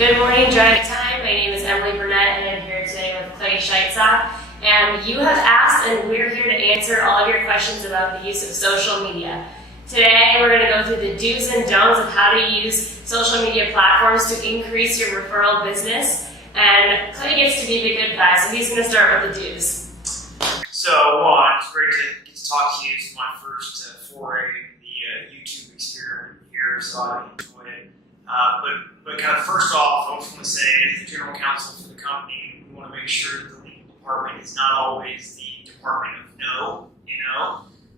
Good morning, Drive Time. My name is Emily Burnett, and I'm here today with Clay Scheitzock. And you have asked, and we're here to answer all of your questions about the use of social media. Today, we're going to go through the do's and don'ts of how to use social media platforms to increase your referral business. And Clay gets to be the good guy, so he's going to start with the do's. So, one, it's great to get to talk to you. It's my first foray in the YouTube experiment here, so I enjoyed it. But kind of first off, I just want to say, as the general counsel for the company, we want to make sure that the legal department is not always the department of no,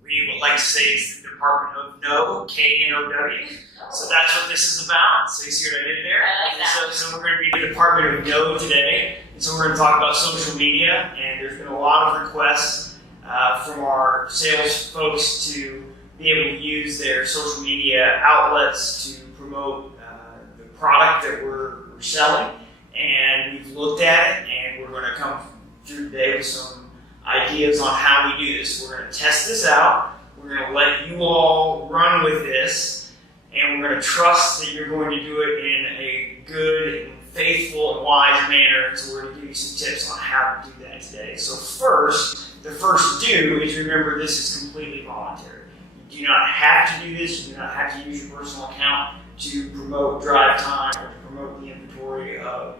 We would like to say it's the department of no, K-N-O-W. So that's what this is about. So you see what I did there? I like that. So we're going to be the department of no today. And so we're going to talk about social media, and there's been a lot of requests from our sales folks to be able to use their social media outlets to promote the product that we're selling. And we've looked at it, and we're going to come through today with some ideas on how we do this. We're going to test this out. We're going to let you all run with this, and we're going to trust that you're going to do it in a good and faithful and wise manner. So we're going to give you some tips on how to do that today. So the first do is remember this is completely voluntary. You do not have to do this. You do not have to use your personal account to promote Drive Time or to promote the inventory of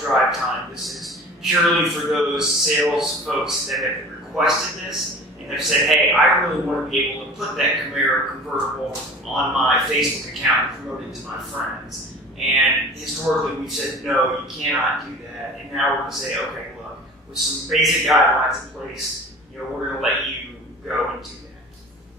Drive Time. This is purely for those sales folks that have requested this and have said, hey, I really want to be able to put that Camaro convertible on my Facebook account and promote it to my friends. And historically we've said, no, you cannot do that. And now we're going to say, okay, look, with some basic guidelines in place, we're going to let you go and do that.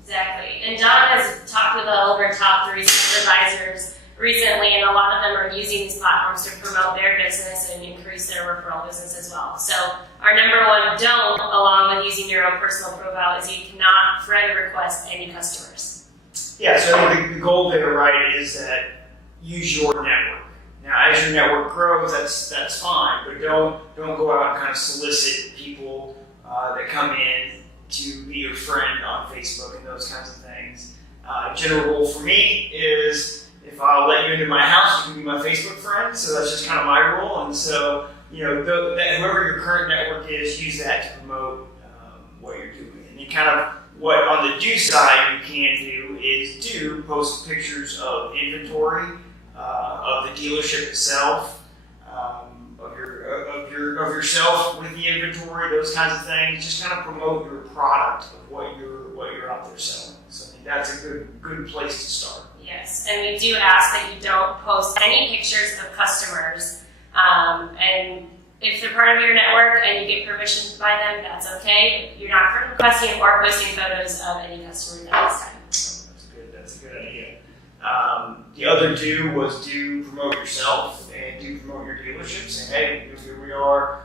Exactly. And John has talked with all of our top 3 advisors recently, and a lot of them are using these platforms to promote their business and increase their referral business as well. So our number one don't, along with using your own personal profile, is you cannot friend request any customers. Yeah, so I think the goal there, right, is that use your network. Now, as your network grows, that's fine, but don't go out and kind of solicit people that come in to be your friend on Facebook and those kinds of things. General rule for me is if I'll let you into my house, you can be my Facebook friend. So that's just kind of my rule. And so, whoever your current network is, use that to promote what you're doing. And then kind of what on the do side you can do is post pictures of inventory, of the dealership itself, of yourself with the inventory, those kinds of things. Just kind of promote your product of what you're out there selling. So I think that's a good place to start. Yes, and we do ask that you don't post any pictures of customers. And if they're part of your network and you get permission by them, that's okay. You're not friend requesting or posting photos of any customer at this time. That's a good idea. The other do was do promote yourself and do promote your dealership. Say, hey, here we are.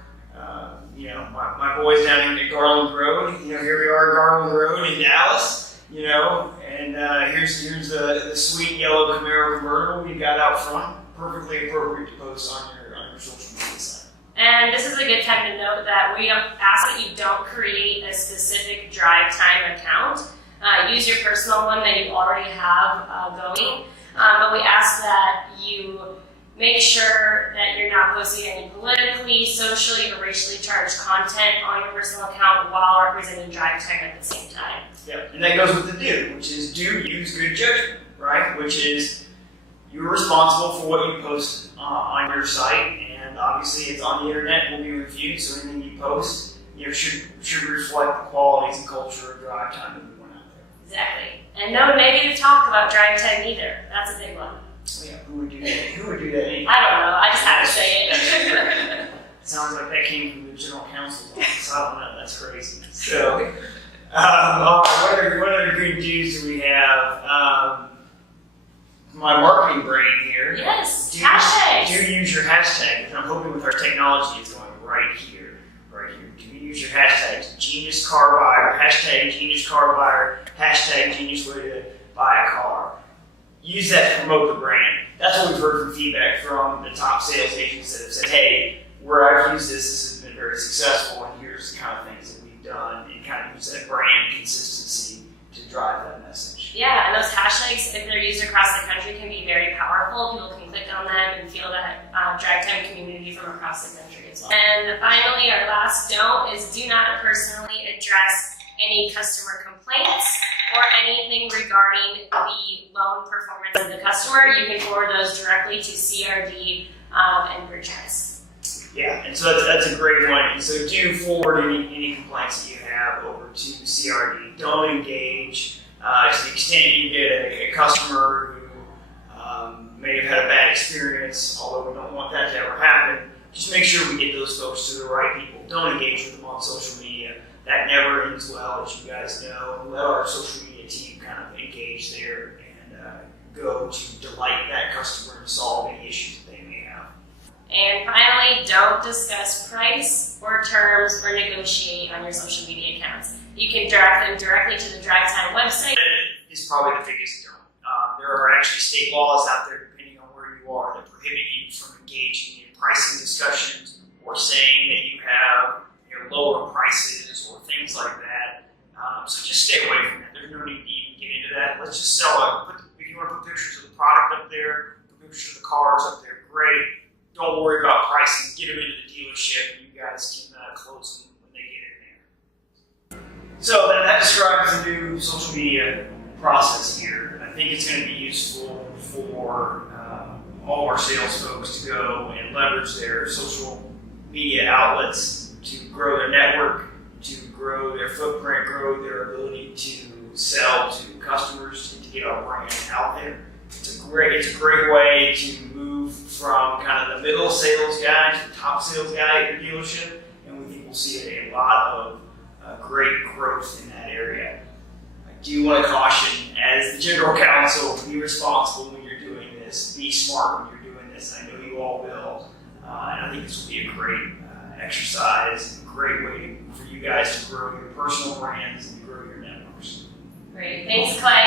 My boys down here at Garland Road. Here we are, Garland Road in Dallas. And here's the sweet yellow Camaro convertible we got out front. Perfectly appropriate to post on your social media site. And this is a good time to note that we ask that you don't create a specific Drive Time account. Use your personal one that you already have going. But we ask that you make sure that you're not posting any politically, socially, or racially charged content on your personal account while representing Drive Time at the same time. Yep, and that goes with the do, which is do use good judgment, right? Which is you're responsible for what you post on your site, and obviously it's on the internet, will be reviewed, so anything you post should reflect the qualities and culture of Drive Time that we want out there. Exactly. And no negative talk about Drive Time either. That's a big one. Oh yeah, who would do that? Who would do that anyway? I don't know. I just had to say it. Sounds like that came from the general counsel's office. I don't know. That's crazy. So, what other good do's do we have? My marketing brain here. Yes. Hashtags. Do use your hashtags. I'm hoping with our technology it's going right here. Do you use your hashtags? Genius car buyer. Hashtag genius car buyer. Hashtag genius way to buy a car. Use that to promote the brand. That's what we've heard from feedback from the top sales agents that have said, hey, where I've used this has been very successful, and here's the kind of things that we've done, and kind of use that brand consistency to drive that message. Yeah, and those hashtags, if they're used across the country, can be very powerful. People can click on them and feel that drive time community from across the country as well. And finally, our last don't is do not personally address any customer complaints or anything regarding the loan performance of the customer. You can forward those directly to CRD and Bridgecrest. Yeah, and so that's a great one. And so do forward any complaints that you have over to CRD. Don't engage to the extent you get a customer who may have had a bad experience, although we don't want that to ever happen. Just make sure we get those folks to the right people. Don't engage with them on social media. That never ends well, as you guys know. Let our social media team kind of engage there and go to delight that customer and solve any issues that they may have. And finally, don't discuss price or terms or negotiate on your social media accounts. You can direct them directly to the Drive Time website. That is probably the biggest don't. There are actually state laws out there, depending on where you are, that prohibit you from engaging in pricing discussions or saying that you have lower prices or things like that. So just stay away from that. There's no need to even get into that. Let's just sell it. If you want to put pictures of the product up there, put pictures of the cars up there, great. Don't worry about pricing. Get them into the dealership, and you guys can close them when they get in there. So that describes the new social media process here. I think it's going to be useful for all of our sales folks to go and leverage their social media outlets to grow their network, to grow their footprint, grow their ability to sell to customers, and to get our brand out there. It's a great way to move from kind of the middle sales guy to the top sales guy at your dealership, and we think we'll see a lot of great growth in that area. I do want to caution, as the general counsel, be responsible when you're doing this. Be smart when you're doing this. I know you all will, and I think this will be a great exercise, a great way for you guys to grow your personal brands and grow your networks. Great. Thanks, Clay.